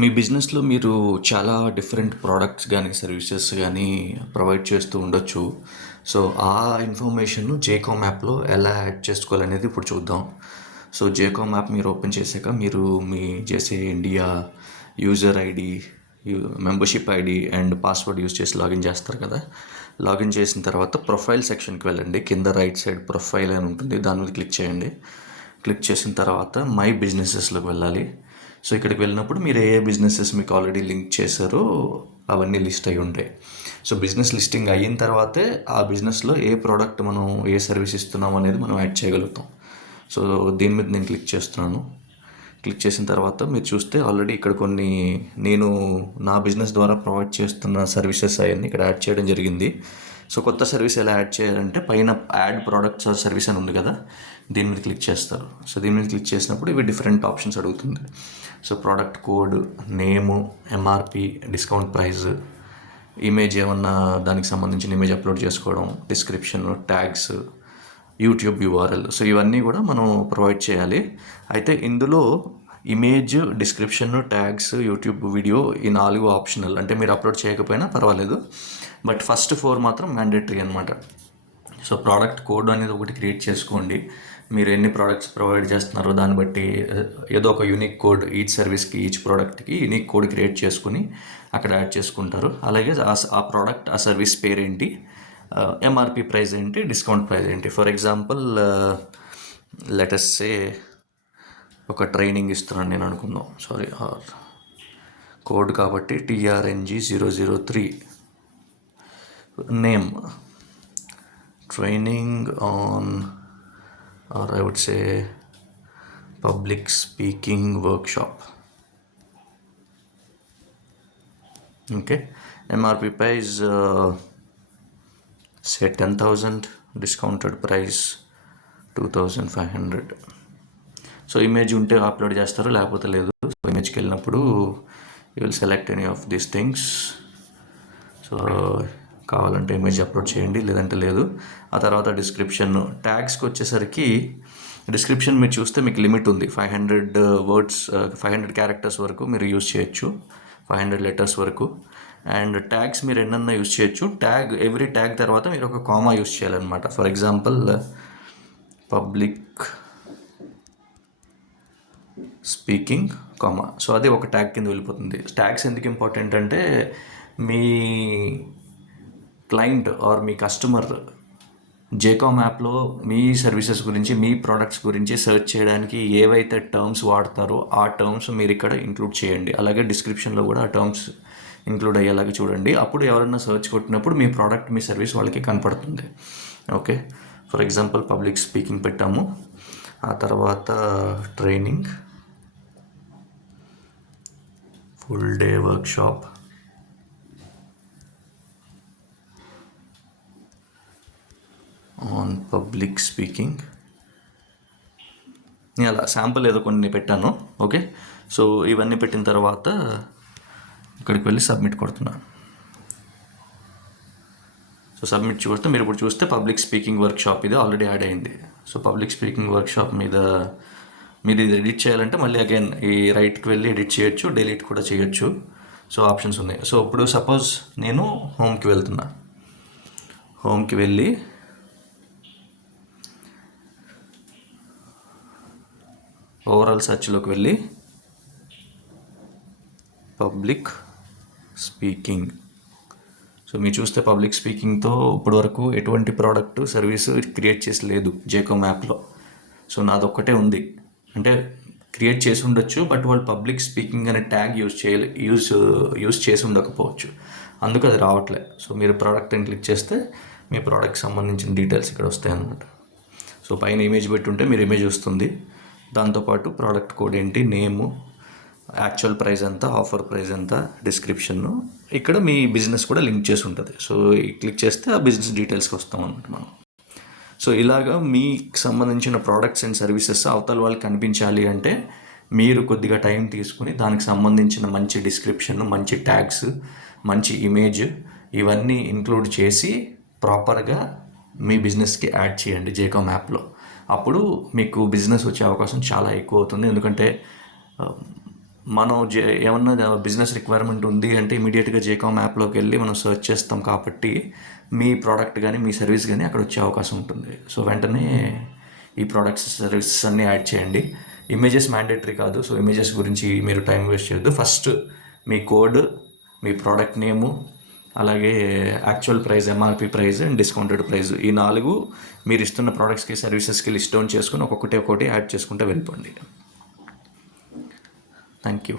మీ బిజినెస్లో మీరు చాలా డిఫరెంట్ ప్రోడక్ట్స్ కానీ సర్వీసెస్ కానీ ప్రొవైడ్ చేస్తూ ఉండొచ్చు. సో ఆ ఇన్ఫర్మేషన్ జేకామ్ యాప్లో ఎలా యాడ్ చేసుకోవాలనేది ఇప్పుడు చూద్దాం. సో జేకామ్ యాప్ మీరు ఓపెన్ చేశాక మీరు మీ చేసే India user ID, membership ID and password use చేసి లాగిన్ చేస్తారు కదా. లాగిన్ చేసిన తర్వాత ప్రొఫైల్ సెక్షన్కి వెళ్ళండి. కింద రైట్ సైడ్ ప్రొఫైల్ అని ఉంటుంది, దాని మీద క్లిక్ చేయండి. క్లిక్ చేసిన తర్వాత మై బిజినెసెస్లోకి వెళ్ళాలి. సో ఇక్కడికి వెళ్ళినప్పుడు మీరు ఏ బిజినెసెస్ మీకు ఆల్రెడీ లింక్ చేశారో అవన్నీ లిస్ట్ అయి ఉంటాయి. సో బిజినెస్ లిస్టింగ్ అయిన తర్వాతే ఆ బిజినెస్లో ఏ ప్రోడక్ట్ మనం ఏ సర్వీస్ ఇస్తున్నాం అనేది మనం యాడ్ చేయగలుగుతాం. సో దీని మీద నేను క్లిక్ చేస్తున్నాను. క్లిక్ చేసిన తర్వాత మీరు చూస్తే ఆల్రెడీ ఇక్కడ కొన్ని నేను నా బిజినెస్ ద్వారా ప్రొవైడ్ చేస్తున్న సర్వీసెస్ అవన్నీ ఇక్కడ యాడ్ చేయడం జరిగింది. సో కొత్త సర్వీస్ ఎలా యాడ్ చేయాలంటే పైన యాడ్ ప్రోడక్ట్స్ ఆర్ సర్వీస్ అని ఉంది కదా, దీని మీద క్లిక్ చేస్తారు. సో దీని మీద క్లిక్ చేసినప్పుడు ఇవి డిఫరెంట్ ఆప్షన్స్ అడుగుతుంది. సో ప్రోడక్ట్ కోడ్, నేము, ఎంఆర్పి, డిస్కౌంట్ ప్రైస్, ఇమేజ్ ఏమన్నా దానికి సంబంధించిన ఇమేజ్ అప్లోడ్ చేసుకోవడం, description, tags, YouTube URL. So ఇవన్నీ కూడా మనం ప్రొవైడ్ చేయాలి. అయితే ఇందులో image, description, tags, YouTube video ఈ 4 ఆప్షనల్. అంటే మీరు అప్లోడ్ చేయకపోయినా పర్వాలేదు, బట్ ఫస్ట్ 4 మాత్రం మ్యాండేటరీ అనమాట. సో ప్రోడక్ట్ కోడ్ అనేది ఒకటి క్రియేట్ చేసుకోండి. మీరు ఎన్ని ప్రోడక్ట్స్ ప్రొవైడ్ చేస్తున్నారో దాన్ని బట్టి ఏదో ఒక యూనిక్ కోడ్ ఈచ్ సర్వీస్కి, ఈచ్ ప్రోడక్ట్కి యూనిక్ కోడ్ క్రియేట్ చేసుకుని అక్కడ యాడ్ చేసుకుంటారు. అలాగే ఆ ప్రోడక్ట్, ఆ సర్వీస్ పేరేంటి, ఎంఆర్పి ప్రైస్ ఏంటి, డిస్కౌంట్ ప్రైస్ ఏంటి. ఫర్ ఎగ్జాంపుల్ లెటస్ సే ఒక ట్రైనింగ్ ఇస్తున్నాను నేను అనుకుందాం. సారీ, కోడ్ కాబట్టి TRNG003, name training on, or I would say public speaking workshop. Okay, MRP price say 10,000, discounted price 2,500. So image ఉంటే అప్లోడ్ చేస్తారు, లేకపోతే లేదు. సో ఇమేజ్కి వెళ్ళినప్పుడు you will select any of these things. So కావాలంటే image upload చేయండి, లేదంటే లేదు. ఆ తర్వాత డిస్క్రిప్షన్, ట్యాగ్స్కి వచ్చేసరికి డిస్క్రిప్షన్ మీరు చూస్తే మీకు లిమిట్ ఉంది. 500 వర్డ్స్, 500 క్యారెక్టర్స్ వరకు మీరు యూజ్ చేయొచ్చు, 500 లెటర్స్ వరకు. అండ్ ట్యాగ్స్ మీరు ఎన్నన్నా యూజ్ చేయొచ్చు. ఎవ్రీ ట్యాగ్ తర్వాత మీరు ఒక కామా యూజ్ చేయాలన్నమాట. For example public speaking comma. So అది ఒక ట్యాగ్ కింద వెళ్ళిపోతుంది. ట్యాగ్స్ ఎందుకు ఇంపార్టెంట్ అంటే మీ క్లయింట్ ఆర్ మీ కస్టమర్ జేకామ్ యాప్లో మీ సర్వీసెస్ గురించి, మీ ప్రోడక్ట్స్ గురించి సెర్చ్ చేయడానికి ఏవైతే టర్మ్స్ వాడతారో ఆ టర్మ్స్ మీరు ఇక్కడ ఇంక్లూడ్ చేయండి. అలాగే డిస్క్రిప్షన్లో కూడా ఆ టర్మ్స్ ఇంక్లూడ్ అయ్యేలాగా చూడండి. అప్పుడు ఎవరైనా సెర్చ్ కొట్టినప్పుడు మీ ప్రోడక్ట్, మీ సర్వీస్ వాళ్ళకి కనపడుతుంది. Okay, for example public speaking పెట్టాము. ఆ తర్వాత training, full day workshop, on public speaking, నేను అలా శాంపుల్ ఏదో కొన్ని పెట్టాను. ఓకే, సో ఇవన్నీ పెట్టిన తర్వాత ఇక్కడికి వెళ్ళి సబ్మిట్ కొడుతున్నాను. సో సబ్మిట్ చూస్తే మీరు ఇప్పుడు చూస్తే పబ్లిక్ స్పీకింగ్ వర్క్షాప్ ఇది ఆల్రెడీ యాడ్ అయింది. సో పబ్లిక్ స్పీకింగ్ వర్క్షాప్ మీద మీరు ఇది ఎడిట్ చేయాలంటే మళ్ళీ అగైన్ ఈ రైట్కి వెళ్ళి ఎడిట్ చేయొచ్చు, డిలీట్ కూడా చేయొచ్చు. సో ఆప్షన్స్ ఉన్నాయి. సో ఇప్పుడు సపోజ్ నేను హోమ్కి వెళ్తున్నా. హోమ్కి వెళ్ళి ఓవరాల్ సెర్చ్లోకి వెళ్ళి పబ్లిక్ స్పీకింగ్. సో మీరు చూస్తే పబ్లిక్ స్పీకింగ్తో ఇప్పటి వరకు ఎటువంటి ప్రోడక్ట్, సర్వీసు క్రియేట్ చేసి లేదు జేకామ్ యాప్లో. సో నాదొక్కటే ఉంది. అంటే క్రియేట్ చేసి ఉండొచ్చు, బట్ వాళ్ళు పబ్లిక్ స్పీకింగ్ అనే ట్యాగ్ యూజ్ చేసి ఉండకపోవచ్చు, అందుకు అది రావట్లే. సో మీరు ప్రోడక్ట్ అని క్లిక్ చేస్తే మీ ప్రోడక్ట్కి సంబంధించిన డీటెయిల్స్ ఇక్కడ వస్తాయి అన్నమాట. సో పైన ఇమేజ్ పెట్టి ఉంటే మీరు ఇమేజ్ వస్తుంది, దాంతోపాటు ప్రోడక్ట్ కోడ్ ఏంటి, నేము, యాక్చువల్ ప్రైస్ ఎంత, ఆఫర్ ప్రైస్ ఎంత, డిస్క్రిప్షన్ను, ఇక్కడ మీ బిజినెస్ కూడా లింక్ చేసి ఉంటుంది. సో క్లిక్ చేస్తే ఆ బిజినెస్ డీటెయిల్స్కి వస్తాం అన్నమాట మనం. సో ఇలాగా మీకు సంబంధించిన ప్రోడక్ట్స్ అండ్ సర్వీసెస్ అవతల వాళ్ళకి కనిపించాలి అంటే మీరు కొద్దిగా టైం తీసుకుని దానికి సంబంధించిన మంచి డిస్క్రిప్షన్, మంచి ట్యాగ్స్, మంచి ఇమేజ్ ఇవన్నీ ఇంక్లూడ్ చేసి ప్రాపర్గా మీ బిజినెస్కి యాడ్ చేయండి జేకామ్ యాప్లో. అప్పుడు మీకు బిజినెస్ వచ్చే అవకాశం చాలా ఎక్కువ అవుతుంది. ఎందుకంటే మనం ఏమన్నా బిజినెస్ రిక్వైర్మెంట్ ఉంది అంటే ఇమీడియట్గా జేకామ్ యాప్లోకి వెళ్ళి మనం సెర్చ్ చేస్తాం కాబట్టి మీ ప్రోడక్ట్ కానీ మీ సర్వీస్ కానీ అక్కడ వచ్చే అవకాశం ఉంటుంది. సో వెంటనే ఈ ప్రోడక్ట్స్ సర్వీసెస్ అన్నీ యాడ్ చేయండి. ఇమేజెస్ మ్యాండేటరీ కాదు. సో ఇమేజెస్ గురించి మీరు టైం వేస్ట్ చేయొద్దు. ఫస్ట్ మీ కోడ్, మీ ప్రోడక్ట్ నేము, అలాగే actual price, MRP price and discounted price, ఈ 4 మీరు ఇస్తున్న ప్రోడక్ట్స్కి సర్వీసెస్కి లిస్ట్ డౌన్ చేసుకుని ఒక్కొక్కటి యాడ్ చేసుకుంటూ వెళ్ళిపోండి. Thank you.